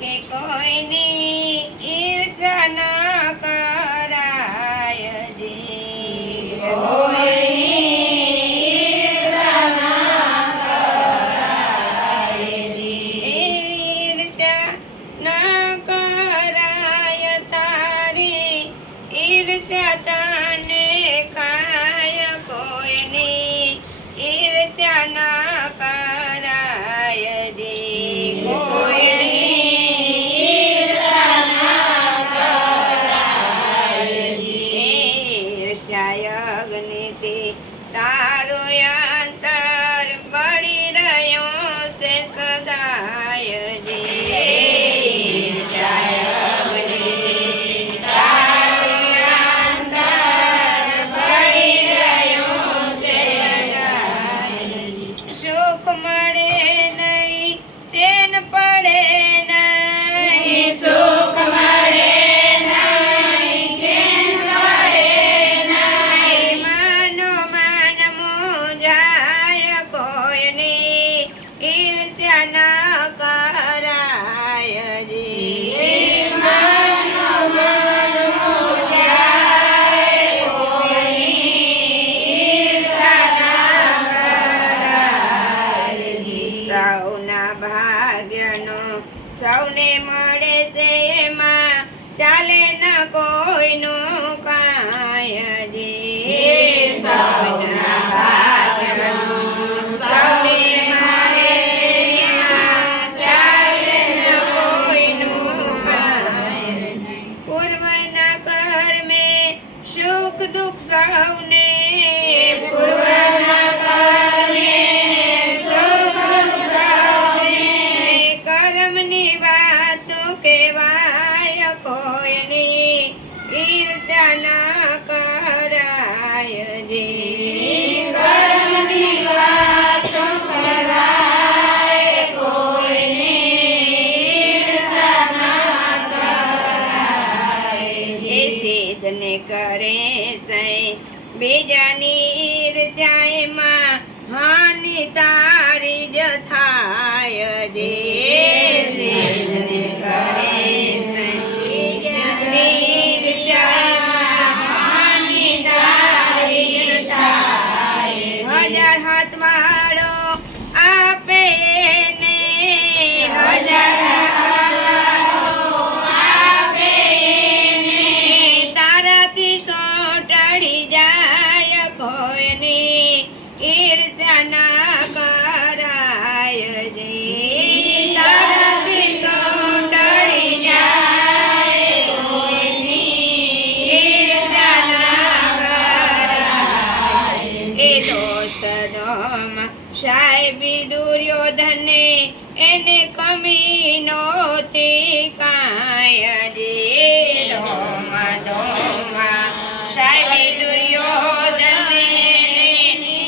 કે કોઈની ઈર્ષા ન કરાય જી ઈર્ષા ન કરાય તારી ઈર્ષા તને ખાય કોઈની ઈર્ષા ન કરાય જી ઈર્ષ્યાયગ્નિથી તારો અંતર બળી રહ્યો છે સદાય જી તારો અંતર બળી રહ્યો છે સદાય સુખ મળે નહીં ચેન પડે નહીં સુખ મળે સૌના ભાગ્યનો સૌને મળે છે એમાં ચાલે ન કોઈનું કાંઈ જી સૌના ભાગ્યનો સૌને મળે છે એમાં ચાલે ન કોઈનું કાંઈ પૂર્વના કર્મે સુખ દુઃખ સૌને પૂર્વના કર્મે કેવાય કોઈની ઈર્ષા ન કરાય જી કર્મની વાતો કરાય કોઈની ઈર્ષા ન કરાય એ સિદ્ધને કરે છે બીજાની ઈર્ષા એમાં હાનિ તારી જ થાય જી હજાર હાથ વાળો આપે ને હજાર આપે ને તારાથી સોટડી જાય કોઈની ઈર્ષા ન કરાય જી તારાથી સોટડી જાય કોઈની ઈર્ષા ન કરાય એ દોષદોમાં સાહેબી દુર્યોધને એને કમી નહોતી કાંઈ જી દોમા સાહેબી દુર્યોધને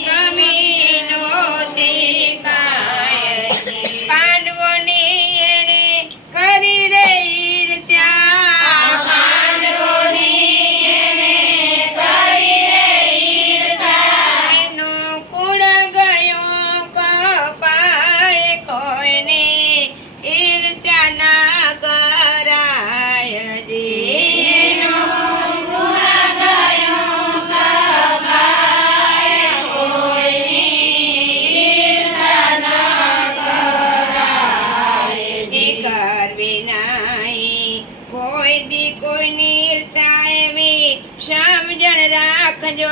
કમી નહોતી કાંઈ પાંડવોની એણે કરી રે ઈર્ષ્યા પાંડવોની એણે કરી રે ઈર્ષ્યા એનો કુળ ગયો કપાય કોઈની ઈર્ષ્યા ન કરાય જી એનો કુળ ગયો કપાય કોઈની ઈર્ષ્યા ન કરાય જી કરવી નહીં કોઈ દી કોઈની ઈર્ષ્યા એવી સમજણ રાખજો